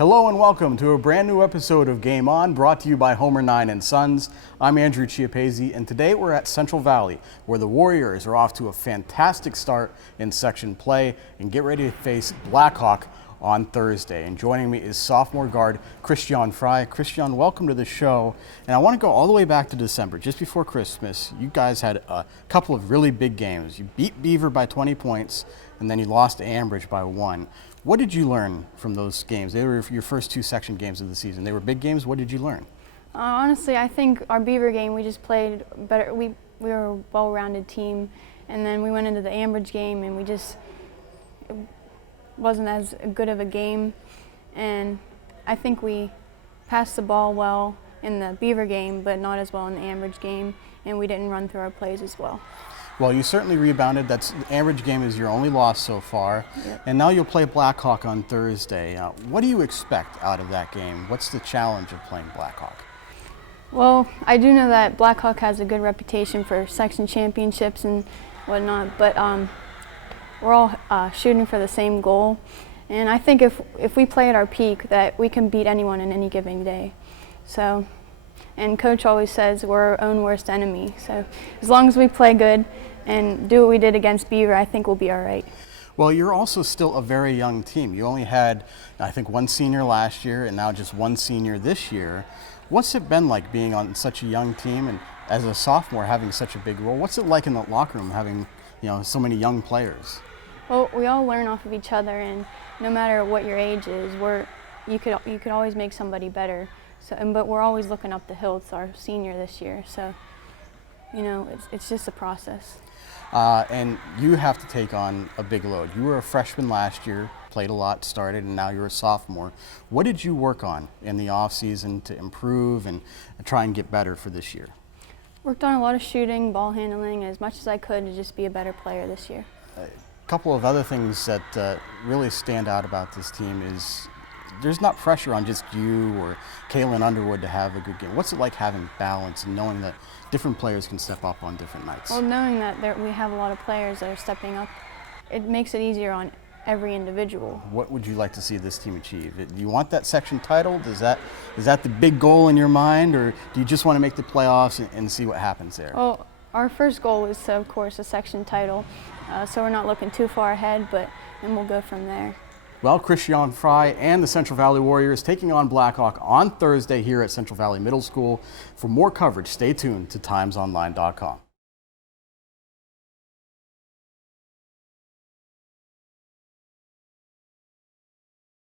Hello and welcome to a brand new episode of Game On, brought to you by Homer 9 and Sons. I'm Andrew Chiappazzi, and today we're at Central Valley, where the Warriors are off to a fantastic start in section play and get ready to face Blackhawk on Thursday. And joining me is sophomore guard Christiane Frye. Christiane, welcome to the show. And I want to go all the way back to December, just before Christmas. You guys had a couple of really big games. You beat Beaver by 20 points, and then you lost to Ambridge by 1. What did you learn from those games? They were your first two section games of the season. They were big games. What did you learn? Honestly, I think our Beaver game, we just played better. We were a well-rounded team, and then we went into the Ambridge game, and it wasn't as good of a game. And I think we passed the ball well in the Beaver game, but not as well in the Ambridge game, and we didn't run through our plays as well. Well, you certainly rebounded. The Ambridge game is your only loss so far. Yep. And now you'll play Blackhawk on Thursday. What do you expect out of that game? What's the challenge of playing Blackhawk? Well, I do know that Blackhawk has a good reputation for section championships and whatnot, but we're all shooting for the same goal. And I think if we play at our peak, that we can beat anyone in any given day. So, and Coach always says we're our own worst enemy. So as long as we play good and do what we did against Beaver, I think we'll be all right. Well, you're also still a very young team. You only had, I think, one senior last year and now just one senior this year. What's it been like being on such a young team and as a sophomore having such a big role? What's it like in the locker room having, so many young players? Well, we all learn off of each other, and no matter what your age is, you could always make somebody better. So, but we're always looking up the hill. It's our senior this year, so it's just a process. And you have to take on a big load. You were a freshman last year, played a lot, started, and now you're a sophomore. What did you work on in the off season to improve and try and get better for this year? Worked on a lot of shooting, ball handling, as much as I could to just be a better player this year. A couple of other things that really stand out about this team is there's not pressure on just you or Kaylin Underwood to have a good game. What's it like having balance and knowing that different players can step up on different nights? Well, knowing that we have a lot of players that are stepping up, it makes it easier on every individual. What would you like to see this team achieve? Do you want that section title? Is that the big goal in your mind, or do you just want to make the playoffs and see what happens there? Well, our first goal is, of course, a section title, so we're not looking too far ahead, and we'll go from there. Well, Christiane Frye and the Central Valley Warriors taking on Blackhawk on Thursday here at Central Valley Middle School. For more coverage, stay tuned to timesonline.com.